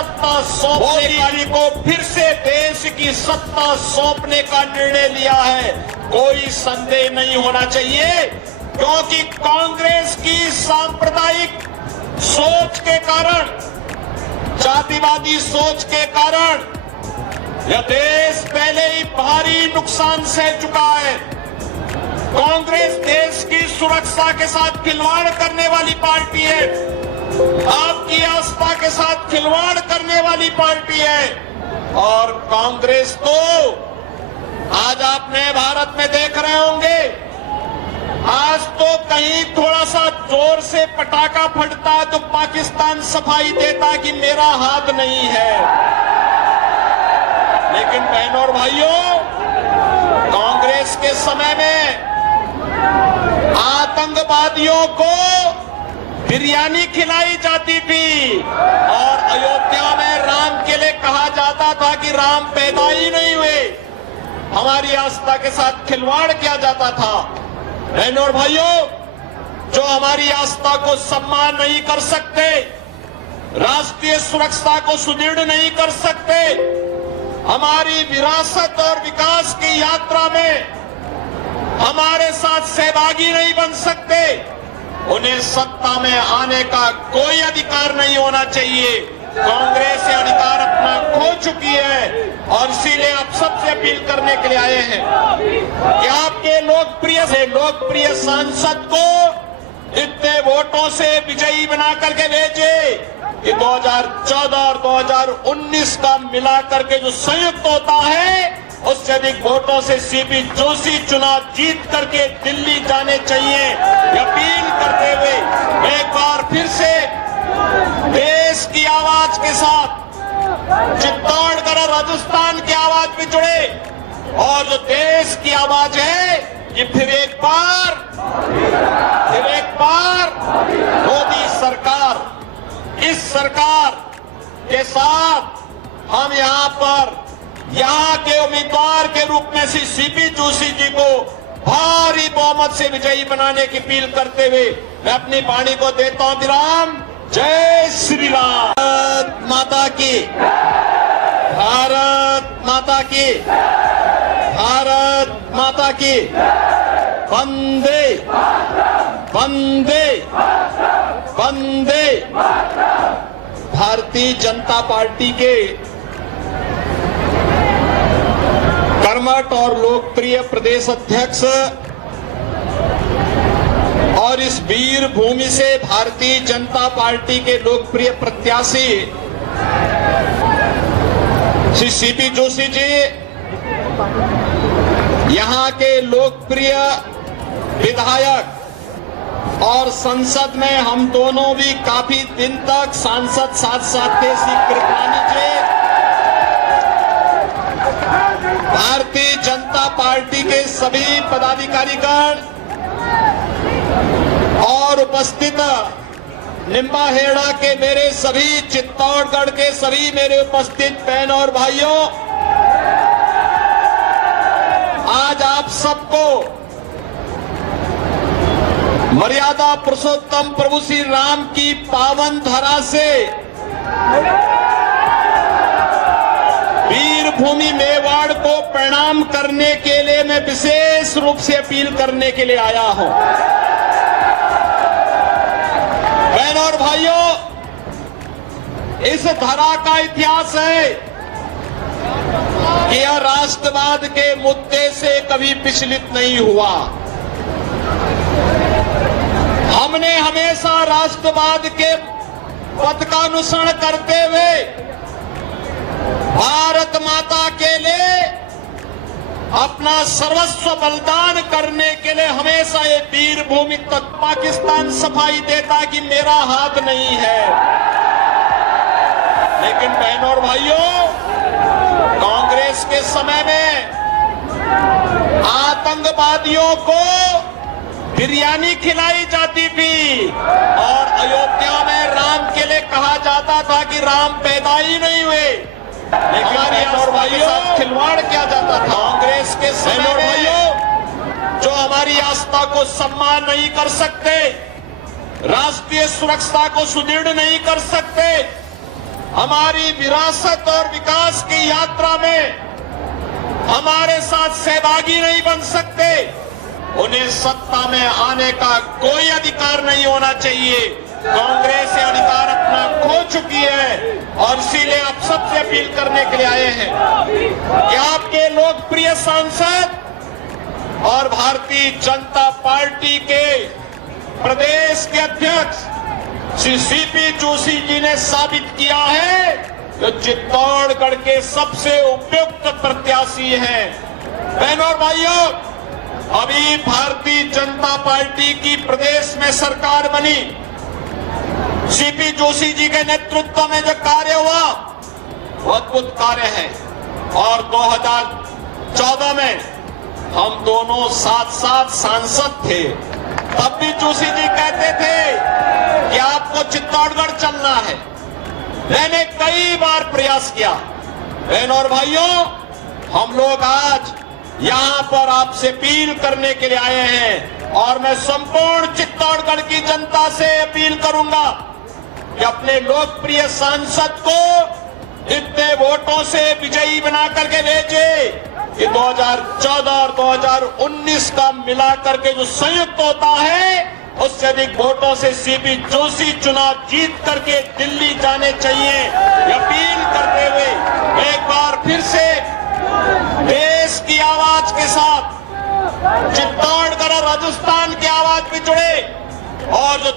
सत्ता सौंपने को फिर से देश की सत्ता सौंपने का निर्णय लिया है, कोई संदेह नहीं होना चाहिए। क्योंकि कांग्रेस की सांप्रदायिक सोच के कारण, जातिवादी सोच के कारण यह देश पहले ही भारी नुकसान सह चुका है। कांग्रेस देश की सुरक्षा के साथ खिलवाड़ करने वाली पार्टी है, आपकी आस्था के साथ खिलवाड़ करने वाली पार्टी है। और कांग्रेस को आज आप नए भारत में देख रहे होंगे, आज तो कहीं थोड़ा सा जोर से पटाखा फटता है तो पाकिस्तान सफाई देता कि मेरा हाथ नहीं है। लेकिन बहनों और भाइयों, कांग्रेस के समय में आतंकवादियों को बिरयानी खिलाई जाती थी और अयोध्या में राम के लिए कहा जाता था कि राम पैदा ही नहीं हुए। हमारी आस्था के साथ खिलवाड़ किया जाता था। बहनों और भाइयों, जो हमारी आस्था को सम्मान नहीं कर सकते, राष्ट्रीय सुरक्षा को सुदृढ़ नहीं कर सकते, हमारी विरासत और विकास की यात्रा में हमारे साथ सहभागी नहीं बन सकते, उन्हें सत्ता में आने का कोई अधिकार नहीं होना चाहिए। कांग्रेस ये अधिकार अपना खो चुकी है और इसीलिए आप सबसे अपील करने के लिए आए हैं कि आपके लोकप्रिय सांसद को इतने वोटों से विजयी बना करके भेजे कि 2014 और 2019 का मिला करके जो संयुक्त होता है उससे अधिक वोटों से सीपी जोशी चुनाव जीत करके दिल्ली जाने चाहिए। अपील करते हुए एक बार फिर से देश की आवाज के साथ चित्तौड़गढ़ और राजस्थान की आवाज भी जुड़े और जो देश की आवाज है ये फिर एक बार मोदी सरकार, इस सरकार के साथ हम यहाँ के उम्मीदवार के रूप में श्री सीपी जोशी जी को भारी बहुमत से विजयी बनाने की अपील करते हुए मैं अपनी वाणी को देता हूं विराम। जय श्री राम। भारत माता की, भारत माता की, भारत माता की। वंदे वंदे वंदे। भारतीय जनता पार्टी के कर्मठ और लोकप्रिय प्रदेश अध्यक्ष और इस वीर भूमि से भारतीय जनता पार्टी के लोकप्रिय प्रत्याशी श्री सीपी जोशी जी, यहां के लोकप्रिय विधायक और संसद में हम दोनों भी काफी दिन तक सांसद साथ थे, श्री कृपलानी जी, भारतीय जनता पार्टी के सभी पदाधिकारीगण और उपस्थित निम्बाहेड़ा के मेरे सभी, चित्तौड़गढ़ के सभी मेरे उपस्थित बहनों और भाइयों, आज आप सबको मर्यादा पुरुषोत्तम प्रभु श्री राम की पावन धरा से वीर भूमि मेवाड़ को प्रणाम करने के लिए मैं विशेष रूप से अपील करने के लिए आया हूं। बहनों और भाइयों, इस धरा का इतिहास है कि यह राष्ट्रवाद के मुद्दे से कभी विचलित नहीं हुआ। हमने हमेशा राष्ट्रवाद के पथ का अनुसरण करते हुए भारत माता के लिए अपना सर्वस्व बलिदान करने के लिए हमेशा ये वीर भूमि तक पाकिस्तान सफाई देता कि मेरा हाथ नहीं है। लेकिन बहनों और भाइयों, कांग्रेस के समय में आतंकवादियों को बिरयानी खिलाई जाती थी और अयोध्या में राम के लिए कहा जाता था कि राम पैदा ही नहीं हुए। लेकिन हमारी और भाइयों खिलवाड़ किया जाता था। कांग्रेस के समय में जो हमारी आस्था को सम्मान नहीं कर सकते, राष्ट्रीय सुरक्षा को सुदृढ़ नहीं कर सकते, हमारी विरासत और विकास की यात्रा में हमारे साथ सहभागी नहीं बन सकते, उन्हें सत्ता में आने का कोई अधिकार नहीं होना चाहिए। कांग्रेस ये अधिकार अपना खो चुकी है और इसीलिए आप सबसे अपील करने के लिए आए हैं कि आपके लोकप्रिय सांसद और भारतीय जनता पार्टी के प्रदेश के अध्यक्ष श्री सीपी जोशी जी ने साबित किया है कि चित्तौड़गढ़ के सबसे उपयुक्त प्रत्याशी हैं। बहनों और भाइयों, अभी भारतीय जनता पार्टी की प्रदेश में सरकार बनी, सीपी जोशी जी के नेतृत्व में जो कार्य हुआ वो अद्भुत कार्य है। और 2014 में हम दोनों साथ साथ सांसद थे, तब भी जोशी जी कहते थे कि आपको चित्तौड़गढ़ चलना है। मैंने कई बार प्रयास किया। बहनों और भाइयों, हम लोग आज यहां पर आपसे अपील करने के लिए आए हैं और मैं संपूर्ण चित्तौड़गढ़ की जनता से अपील करूंगा कि अपने लोकप्रिय सांसद को इतने वोटों से विजयी बना करके भेजे कि 2014 और 2019 का मिलाकर के जो संयुक्त होता है उससे अधिक वोटों से सीपी जोशी चुनाव जीत करके दिल्ली जाने चाहिए। ये अपील करते हुए एक बार फिर से देश की आवाज के साथ चित्तौड़गढ़ और राजस्थान की आवाज भी जुड़े और जो